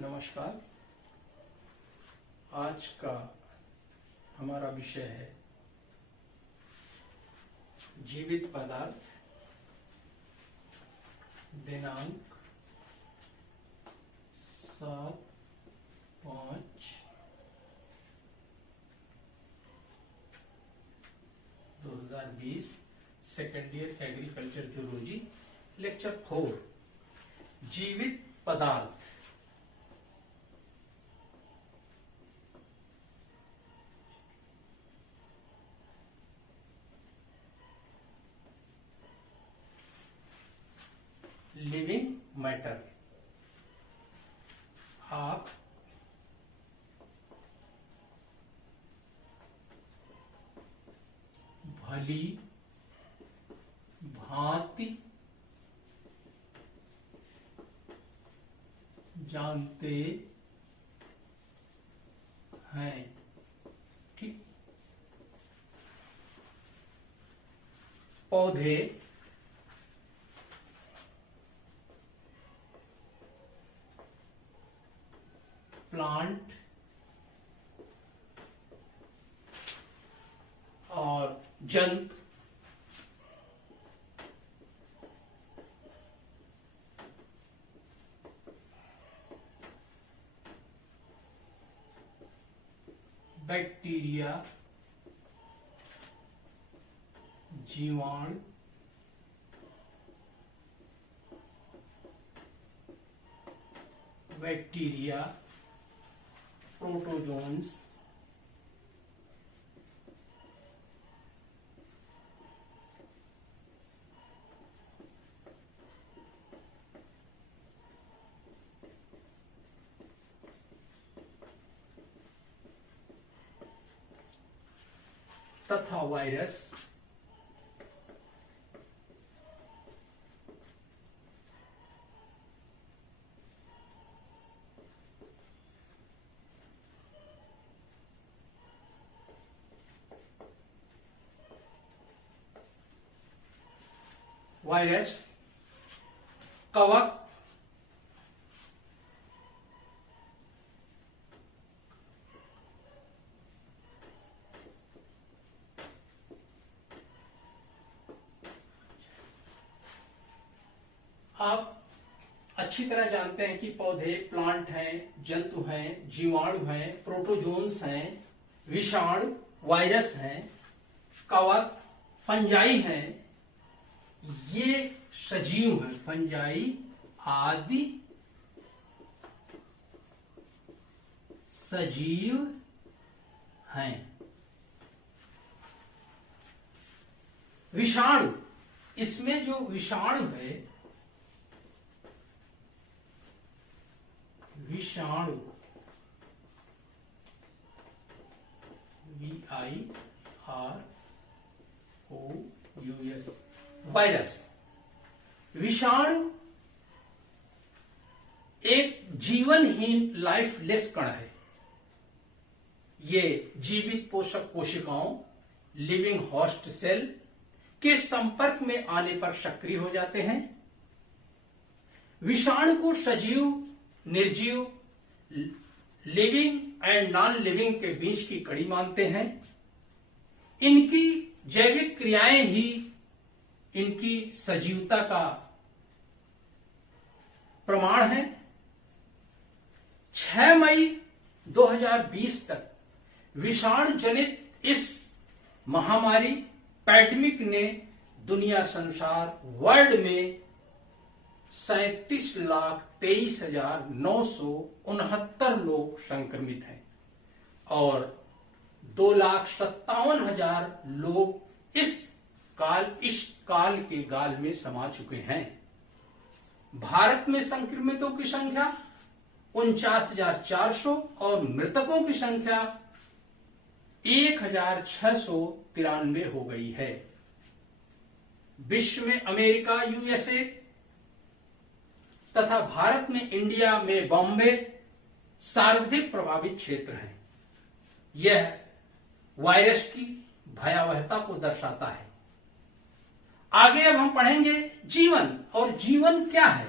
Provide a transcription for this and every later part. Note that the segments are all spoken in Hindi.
नमस्कार। आज का हमारा विषय है जीवित पदार्थ। दिनांक 7/5/2020 second year agriculture zoology lecture 4 जीवित पदार्थ। Living matter. आप भली भांति जानते हैं कि पौधे प्लांट और जंतु बैक्टीरिया, जीवाणु, बैक्टीरिया, प्रोटोजोन्स, तथा वायरस कवक, आप अच्छी तरह जानते हैं कि पौधे प्लांट हैं, जंतु हैं, जीवाणु हैं, प्रोटोजोन्स हैं, विषाणु वायरस हैं, कवक फंजाई हैं। ये सजीव हैं। फंजाई आदि सजीव हैं। विषाणु, इसमें जो विषाणु है, विषाणु VIROUS, वायरस। विषाणु एक जीवनहीन लाइफलेस कण है। ये जीवित पोषक कोशिकाओं लिविंग होस्ट सेल के संपर्क में आने पर सक्रिय हो जाते हैं। विषाणु को सजीव, निर्जीव, लिविंग एंड नॉन लिविंग के बीच की कड़ी मानते हैं। इनकी जैविक क्रियाएं ही इनकी सजीवता का प्रमाण है। 6 मई 2020 तक विषाणु जनित इस महामारी पैंडेमिक ने दुनिया संसार वर्ल्ड में 37,23,969 लोग संक्रमित हैं और 2,57,000 लोग इस काल के गाल में समा चुके हैं। भारत में संक्रमितों की संख्या 49,400 और मृतकों की संख्या 1,693 हो गई है। विश्व में अमेरिका, यूएसए तथा भारत में इंडिया में बॉम्बे सर्वाधिक प्रभावित क्षेत्र हैं। यह वायरस की भयावहता को दर्शाता है। आगे अब हम पढ़ेंगे जीवन। और जीवन क्या है?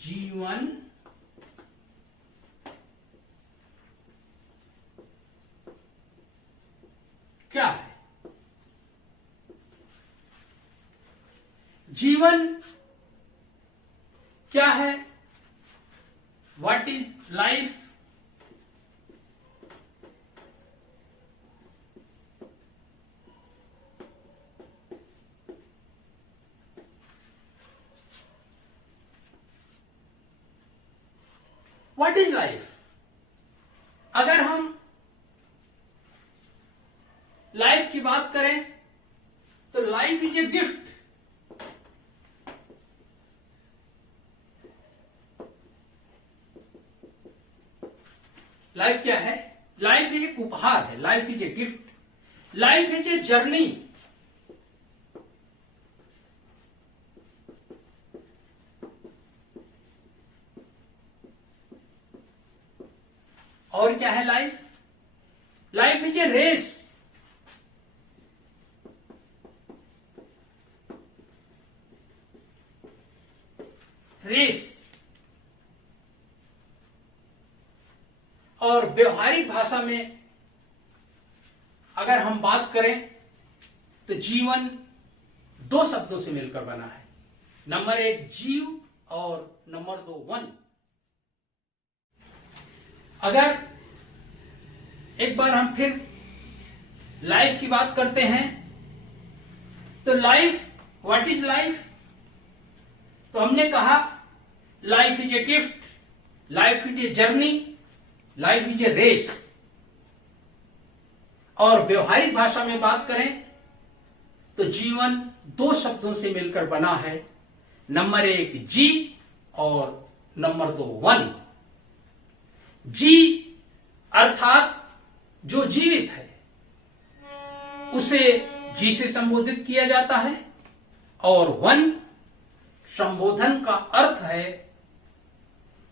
जीवन क्या है? जीवन क्या है? What is life? What is life? अगर हम लाइफ की बात करें तो life is a gift. Life क्या है? लाइफ एक उपहार है। Life is a gift. Life is a journey. और क्या है life? Life is a race. Race. और व्यवहारिक भाषा में अगर हम बात करें तो जीवन दो शब्दों से मिलकर बना है। नंबर एक जीव और नंबर दो वन। अगर एक बार हम फिर लाइफ की बात करते हैं तो लाइफ, व्हाट इज लाइफ? तो हमने कहा life is a gift, life is a journey, life is a race. और व्यवहारिक भाषा में बात करें तो जीवन दो शब्दों से मिलकर बना है। नंबर एक जी और नंबर दो वन। जी अर्थात जो जीवित है उसे जी से संबोधित किया जाता है, और वन संबोधन का अर्थ है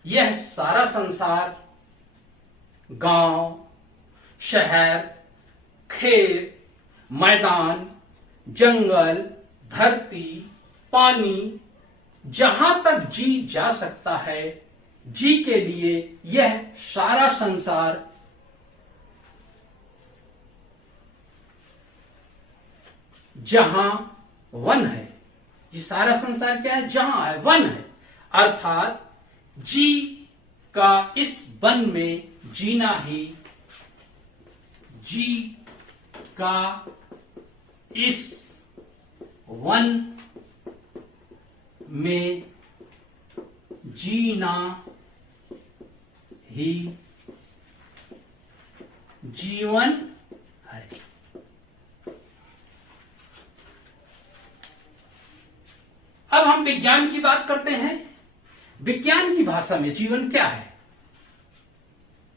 यह सारा संसार, गांव, शहर, खेत, मैदान, जंगल, धरती, पानी, जहां तक जी जा सकता है, जी के लिए यह सारा संसार जहां वन है। ये सारा संसार क्या है? जहां है, वन है। अर्थात जी का इस वन में जीना ही, जी का इस वन में जीना ही जीवन है। अब हम विज्ञान की बात करते हैं। विज्ञान की भाषा में जीवन क्या है?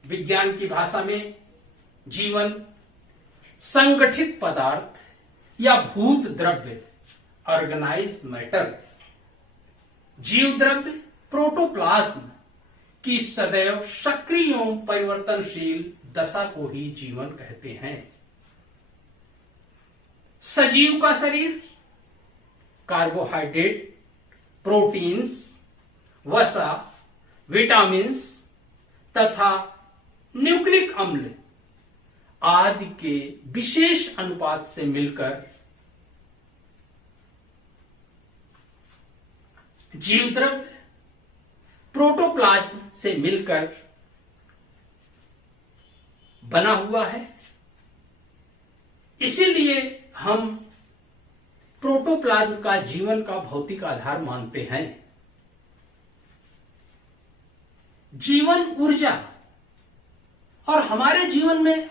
विज्ञान की भाषा में जीवन संगठित पदार्थ या भूत द्रव्य, ऑर्गेनाइज्ड मैटर, जीव द्रव्य, प्रोटोप्लाज्म की सदैव सक्रिय एवं परिवर्तनशील दशा को ही जीवन कहते हैं। सजीव का शरीर कार्बोहाइड्रेट, प्रोटीन्स, वसा, विटामिन्स तथा न्यूक्लिक अम्ल आदि के विशेष अनुपात से मिलकर जीव द्रव्य, प्रोटोप्लाज्म से मिलकर बना हुआ है। इसीलिए हम प्रोटोप्लाज्म का जीवन का भौतिक आधार मानते हैं। जीवन ऊर्जा, और हमारे जीवन में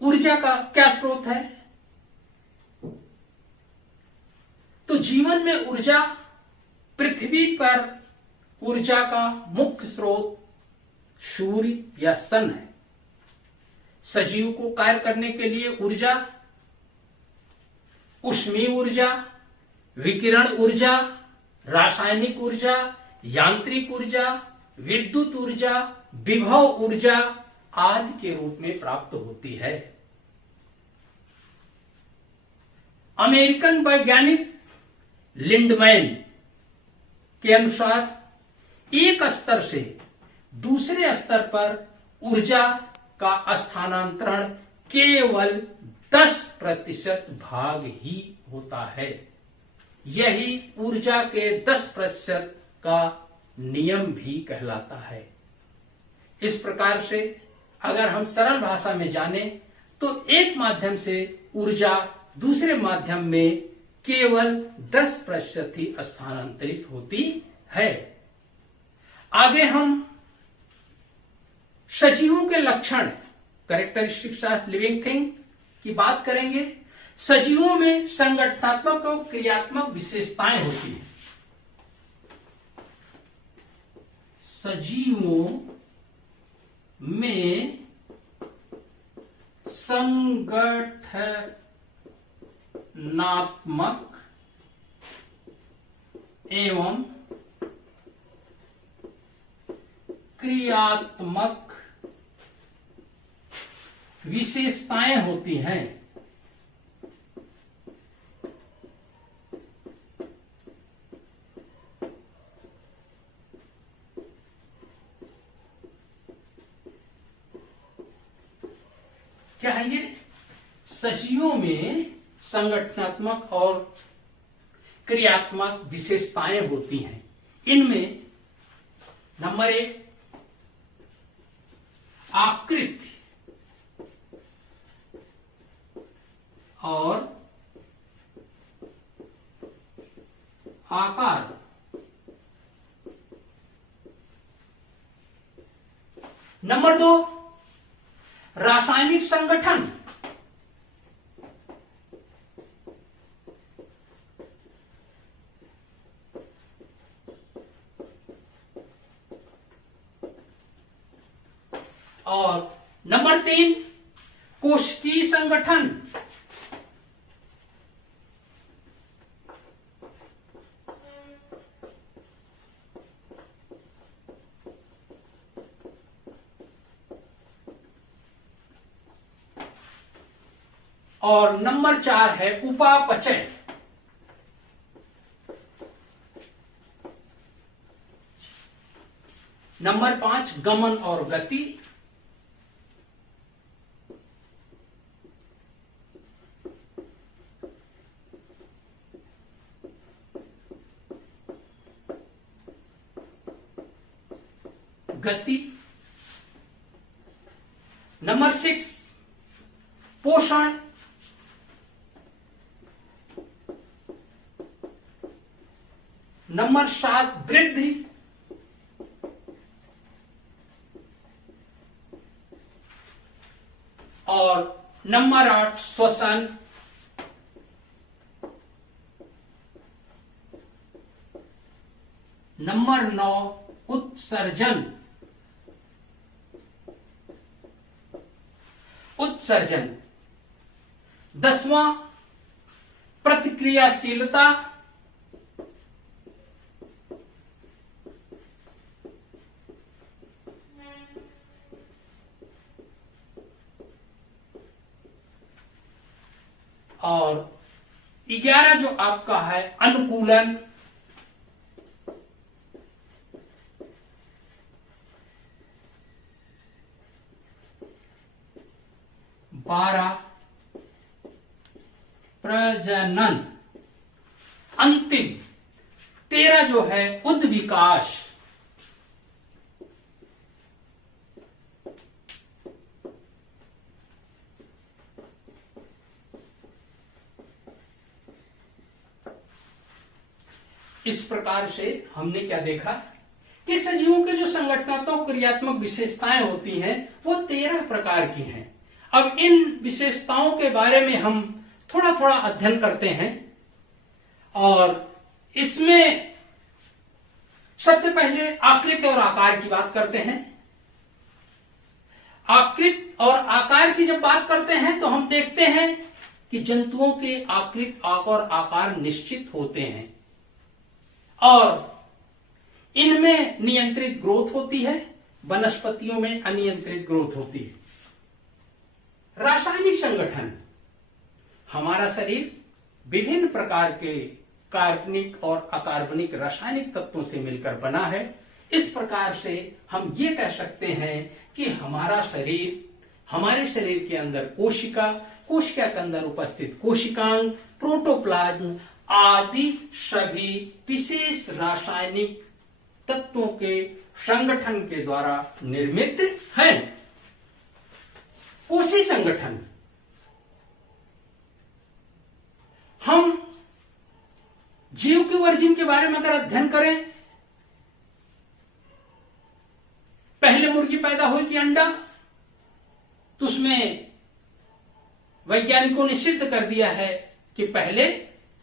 ऊर्जा का क्या स्रोत है? तो जीवन में ऊर्जा, पृथ्वी पर ऊर्जा का मुख्य स्रोत सूर्य या सन है। सजीव को कार्य करने के लिए ऊर्जा, ऊष्मीय ऊर्जा, विकिरण ऊर्जा, रासायनिक ऊर्जा, यांत्रिक ऊर्जा, विद्युत ऊर्जा, विभव ऊर्जा आदि के रूप में प्राप्त होती है। अमेरिकन वैज्ञानिक लिंडमैन के अनुसार एक स्तर से दूसरे स्तर पर ऊर्जा का स्थानांतरण केवल 10% भाग ही होता है। यही ऊर्जा के 10% का नियम भी कहलाता है। इस प्रकार से अगर हम सरल भाषा में जाने तो एक माध्यम से ऊर्जा दूसरे माध्यम में केवल 10% ही स्थानांतरित होती है। आगे हम सजीवों के लक्षण, कैरेक्टरिस्टिक्स ऑफ लिविंग थिंग की बात करेंगे। सजीवों में संगठनात्मक और क्रियात्मक विशेषताएं होती हैं। सजीवों में संगठनात्मक एवं क्रियात्मक विशेषताएं होती हैं। क्या है ये? सजीवों में संगठनात्मक और क्रियात्मक विशेषताएं होती हैं। इनमें नंबर 1 आकृति और आकार। नंबर 2 रासायनिक संगठन। और नंबर 3 कोशिकीय संगठन। और नंबर 4 है उपापचय। नंबर 5 गमन और गति। नंबर 6 पोषण। नंबर 7 वृद्धि। और नंबर 8 श्वसन। नंबर 9 उत्सर्जन। उत्सर्जन। 10वां प्रतिक्रियाशीलता। और 11 जो आपका है अनुकूलन। 12 प्रजनन। अंतिम 13 जो है उद्विकास। इस प्रकार से हमने क्या देखा कि सजीवों के जो संगठनात्मक क्रियात्मक विशेषताएं होती हैं वो 13 प्रकार की हैं। अब इन विशेषताओं के बारे में हम थोड़ा थोड़ा अध्ययन करते हैं। और इसमें सबसे पहले आकृति और आकार की बात करते हैं। आकृति और आकार की जब बात करते हैं तो हम देखते हैं कि जंतुओं के आकृति और आकार निश्चित होते हैं और इनमें नियंत्रित ग्रोथ होती है, वनस्पतियों में अनियंत्रित ग्रोथ होती है। रासायनिक संगठन। हमारा शरीर विभिन्न प्रकार के कार्बनिक और अकार्बनिक रासायनिक तत्वों से मिलकर बना है। इस प्रकार से हम ये कह सकते हैं कि हमारे शरीर के अंदर कोशिका के अंदर उपस्थित कोशिकांग, प्रोटोप्लाज्म आदि सभी विशेष रासायनिक तत्वों के संगठन के द्वारा निर्मित है। कोशी संगठन, हम जीव के वर्जन के बारे में अगर अध्ययन करें, पहले मुर्गी पैदा हुई कि अंडा, तो उसमें वैज्ञानिकों ने सिद्ध कर दिया है कि पहले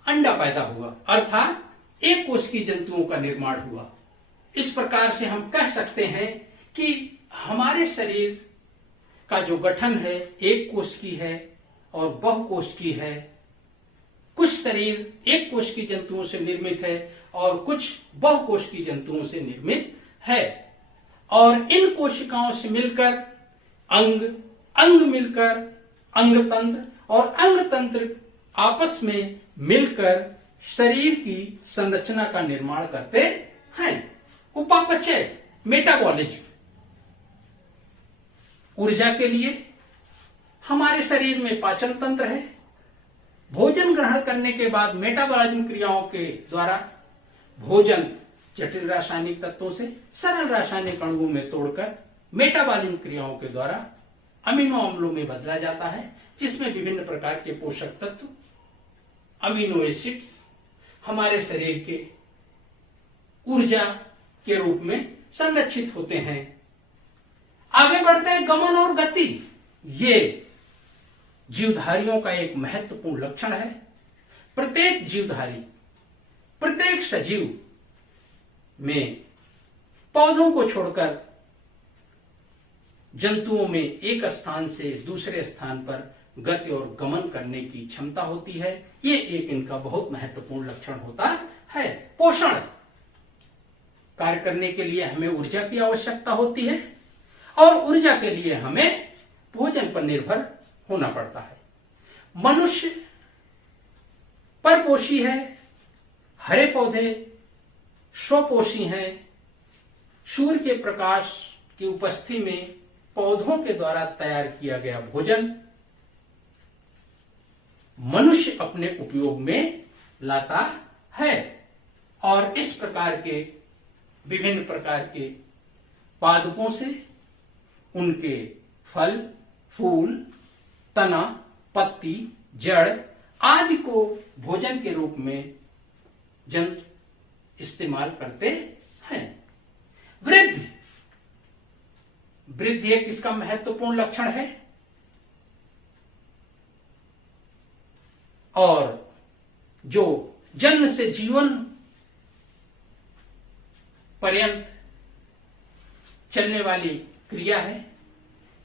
अंडा पैदा हुआ, अर्थात एक कोश की जंतुओं का निर्माण हुआ। इस प्रकार से हम कह सकते हैं कि हमारे शरीर का जो गठन है एक कोश की है और बहुकोश की है। कुछ शरीर एक कोश की जंतुओं से निर्मित है और कुछ बहुकोश की जंतुओं से निर्मित है, और इन कोशिकाओं से मिलकर अंग मिलकर अंगतंत्र, और अंगतंत्र आपस में मिलकर शरीर की संरचना का निर्माण करते हैं। उपापचय, मेटाबॉलिज्म, ऊर्जा के लिए हमारे शरीर में पाचन तंत्र है। भोजन ग्रहण करने के बाद मेटाबॉलिज्म क्रियाओं के द्वारा भोजन जटिल रासायनिक तत्वों से सरल रासायनिक अणुओं में तोड़कर मेटाबॉलिज्म क्रियाओं के द्वारा अमीनो अम्लों में बदला जाता है, जिसमें विभिन्न प्रकार के पोषक तत्व अमीनो एसिड्स हमारे शरीर के ऊर्जा के रूप में संरक्षित होते हैं। आगे बढ़ते हैं, गमन और गति। ये जीवधारियों का एक महत्वपूर्ण लक्षण है। प्रत्येक जीवधारी, प्रत्येक सजीव में पौधों को छोड़कर जंतुओं में एक स्थान से दूसरे स्थान पर गति और गमन करने की क्षमता होती है। ये एक इनका बहुत महत्वपूर्ण लक्षण होता है। पोषण, कार्य करने के लिए हमें ऊर्जा की आवश्यकता होती है और ऊर्जा के लिए हमें भोजन पर निर्भर होना पड़ता है। मनुष्य परपोषी है, हरे पौधे स्वपोषी हैं। सूर्य के प्रकाश की उपस्थिति में पौधों के द्वारा तैयार किया गया भोजन मनुष्य अपने उपयोग में लाता है, और इस प्रकार के विभिन्न प्रकार के पादपों से उनके फल, फूल, तना, पत्ती, जड़ आदि को भोजन के रूप में जंतु इस्तेमाल करते हैं। वृद्धि एक इसका महत्वपूर्ण लक्षण है, और जो जन्म से जीवन पर्यंत चलने वाली क्रिया है।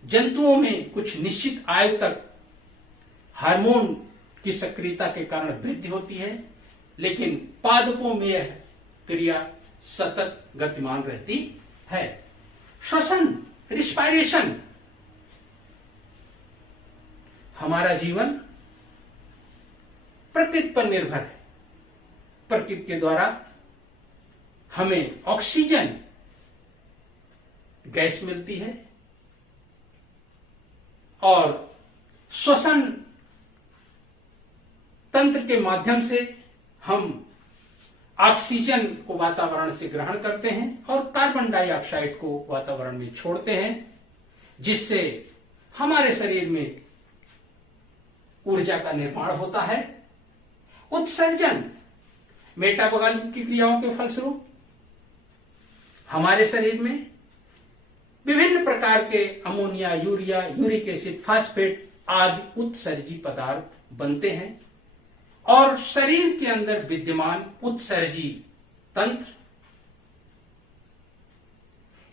जंतुओं में कुछ निश्चित आयु तक हार्मोन की सक्रियता के कारण वृद्धि होती है, लेकिन पादपों में यह क्रिया सतत गतिमान रहती है। श्वसन, रिस्पायरेशन, हमारा जीवन प्रकृति पर निर्भर है। प्रकृति के द्वारा हमें ऑक्सीजन गैस मिलती है, और श्वसन तंत्र के माध्यम से हम ऑक्सीजन को वातावरण से ग्रहण करते हैं और कार्बन डाइऑक्साइड को वातावरण में छोड़ते हैं, जिससे हमारे शरीर में ऊर्जा का निर्माण होता है। उत्सर्जन, मेटाबॉलिज्म की क्रियाओं के फलस्वरूप हमारे शरीर में विभिन्न प्रकार के ammonia, urea, uric acid, phosphate आदि उत्सर्जी पदार्थ बनते हैं, और शरीर के अंदर विद्यमान उत्सर्जी तंत्र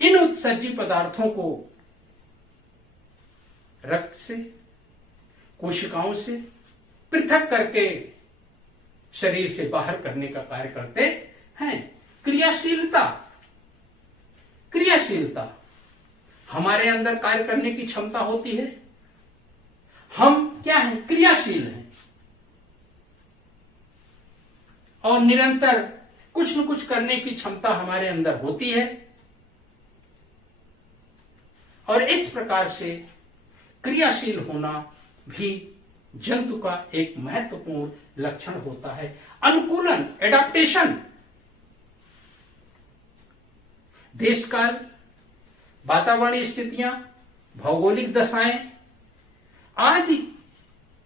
इन उत्सर्जी पदार्थों को रक्त से, कोशिकाओं से पृथक करके शरीर से बाहर करने का कार्य करते हैं। क्रियाशीलता हमारे अंदर कार्य करने की क्षमता होती है। हम क्या हैं? क्रियाशील हैं, और निरंतर कुछ न कुछ करने की क्षमता हमारे अंदर होती है। और इस प्रकार से क्रियाशील होना भी जंतु का एक महत्वपूर्ण लक्षण होता है। अनुकूलन, एडाप्टेशन, देशकाल, वातावरणीय स्थितियां, भौगोलिक दशाएं आदि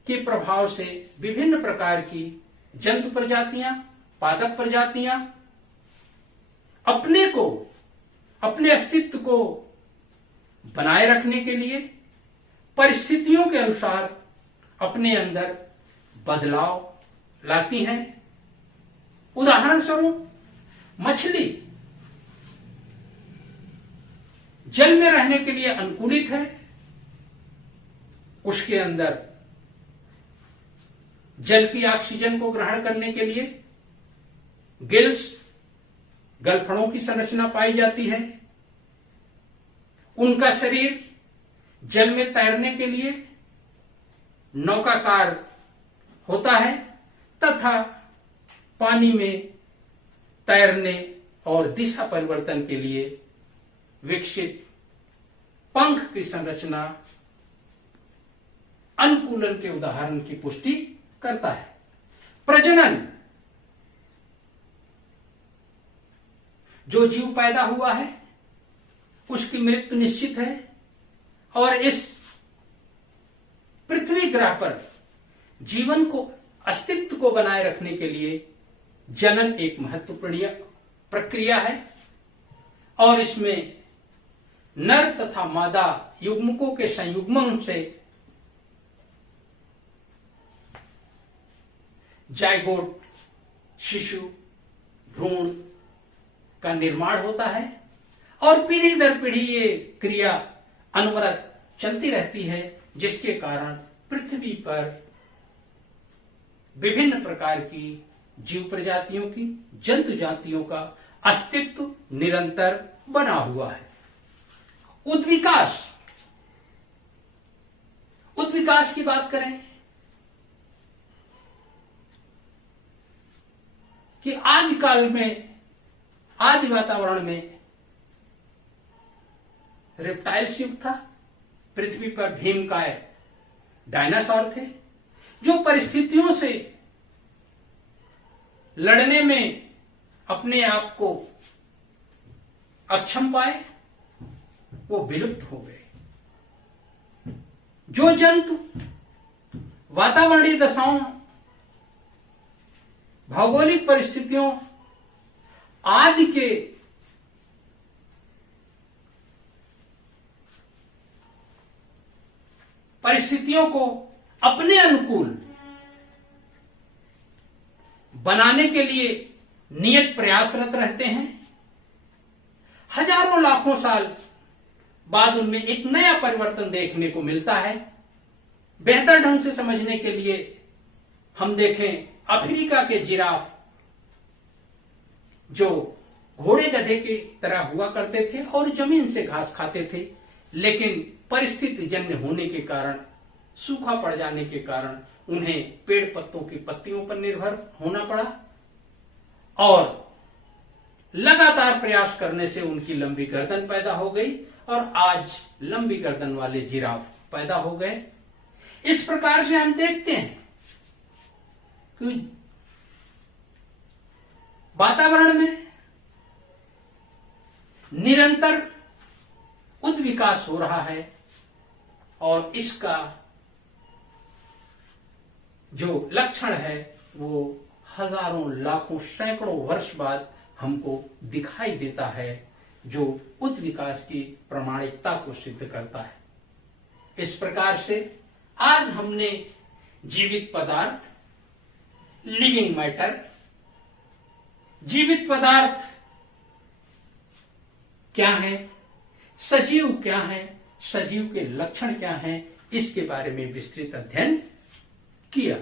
के प्रभाव से विभिन्न प्रकार की जंतु प्रजातियां, पादप प्रजातियां अपने अस्तित्व को बनाए रखने के लिए परिस्थितियों के अनुसार अपने अंदर बदलाव लाती हैं। उदाहरण स्वरूप मछली जल में रहने के लिए अनुकूलित है, उसके अंदर जल की ऑक्सीजन को ग्रहण करने के लिए गिल्स, गलफड़ों की संरचना पाई जाती है। उनका शरीर जल में तैरने के लिए नौकाकार होता है तथा पानी में तैरने और दिशा परिवर्तन के लिए विकसित पंख की संरचना अनुकूलन के उदाहरण की पुष्टि करता है। प्रजनन, जो जीव पैदा हुआ है उसकी मृत्यु निश्चित है और इस पृथ्वी ग्रह पर जीवन को, अस्तित्व को बनाए रखने के लिए जनन एक महत्वपूर्ण प्रक्रिया है और इसमें नर तथा मादा युग्मकों के संयुग्मन से जायगोट, शिशु, भ्रूण का निर्माण होता है और पीढ़ी दर पीढ़ी ये क्रिया अनवरत चलती रहती है, जिसके कारण पृथ्वी पर विभिन्न प्रकार की जीव प्रजातियों की, जंतु जातियों का अस्तित्व निरंतर बना हुआ है। उत्विकास, उत्विकास की बात करें कि आदि काल में, आदि वातावरण में रेप्टाइल्स युग था। पृथ्वी पर भीमकाय डायनासोर थे जो परिस्थितियों से लड़ने में अपने आप को अक्षम पाए, वो विलुप्त हो गए। जो जंतु वातावरणीय दशाओं, भौगोलिक परिस्थितियों आदि के परिस्थितियों को अपने अनुकूल बनाने के लिए नियत प्रयासरत रहते हैं, हजारों लाखों साल बाद उनमें एक नया परिवर्तन देखने को मिलता है। बेहतर ढंग से समझने के लिए हम देखें अफ्रीका के जिराफ जो घोड़े गधे की तरह हुआ करते थे और जमीन से घास खाते थे, लेकिन परिस्थिति जन्य होने के कारण, सूखा पड़ जाने के कारण उन्हें पेड़ पत्तों की पत्तियों पर निर्भर होना पड़ा और लगातार प्रयास करने से उनकी लंबी गर्दन पैदा हो गई और आज लंबी गर्दन वाले जिराफ पैदा हो गए। इस प्रकार से हम देखते हैं कि वातावरण में निरंतर उत्विकास हो रहा है और इसका जो लक्षण है वो हजारों, लाखों, सैकड़ों वर्ष बाद हमको दिखाई देता है, जो उत्विकास की प्रामाणिकता को सिद्ध करता है। इस प्रकार से आज हमने जीवित पदार्थ, लिविंग मैटर, जीवित पदार्थ क्या है, सजीव क्या है, सजीव के लक्षण क्या हैं, इसके बारे में विस्तृत अध्ययन किया।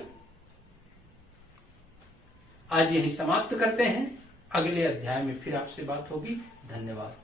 आज यहीं समाप्त करते हैं। अगले अध्याय में फिर आपसे बात होगी। धन्यवाद।